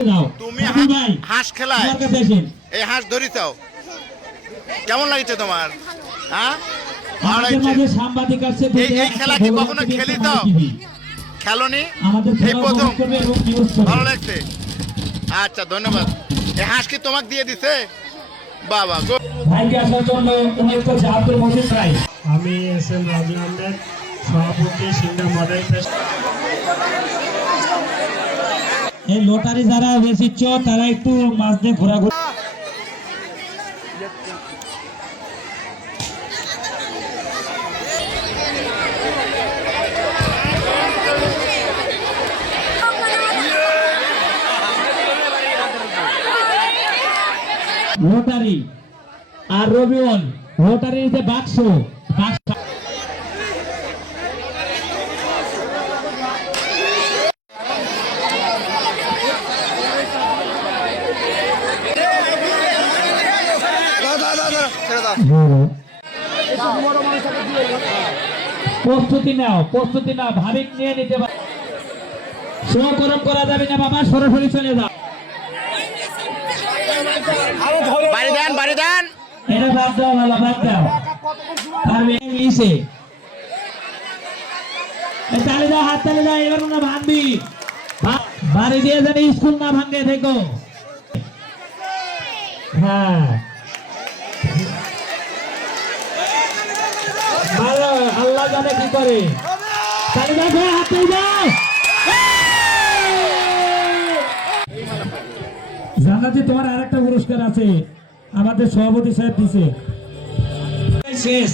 তুমি হাঁস খেলায় এই হাঁস ধরিছাও, কেমন লাগছে তোমার? হ্যাঁ, এই খেলা কি কখনো খেলিত? খেলনি, এই প্রথম? ভালো লাগছে, আচ্ছা ধন্যবাদ। এই হাঁস কি তোমাকে দিয়ে দিছে? বাবা গো। আমি এস এম রাজু আহমেদ, সভাপতি সিংড়া মডেল ফেস্ট। এই লটারি যারা বেশিচ্ছ তারা একটু মাছ দিয়ে ঘোরাঘুরি। লটারি আর রবিউল, লটারির যে বাক্স, প্রস্তুতি নাও, প্রস্তুতি নাও, ভাবিক নিয়ে নিতে পারো। সহকরম করা যাবে না বাবা, সরাসরি চলে যাও। বাড়ি দেন, বাড়ি দেন, এটা বাদ দাও, ভালো বাদ দাও। পারবে ইংলিশে তালে দাও, হাত তালে দাও। এবার না ভাঙবি, বাড়ি দিয়ে জানি স্কুল না ভাঙে দেখো। হ্যাঁ ভালো, আল্লাহ জানে কি করে। তালে দাও, হাত তালে দাও। জানা যে তোমার আরেকটা পুরস্কার আছে, আমাদের সভাপতি সাহেব দিছে। শেষ।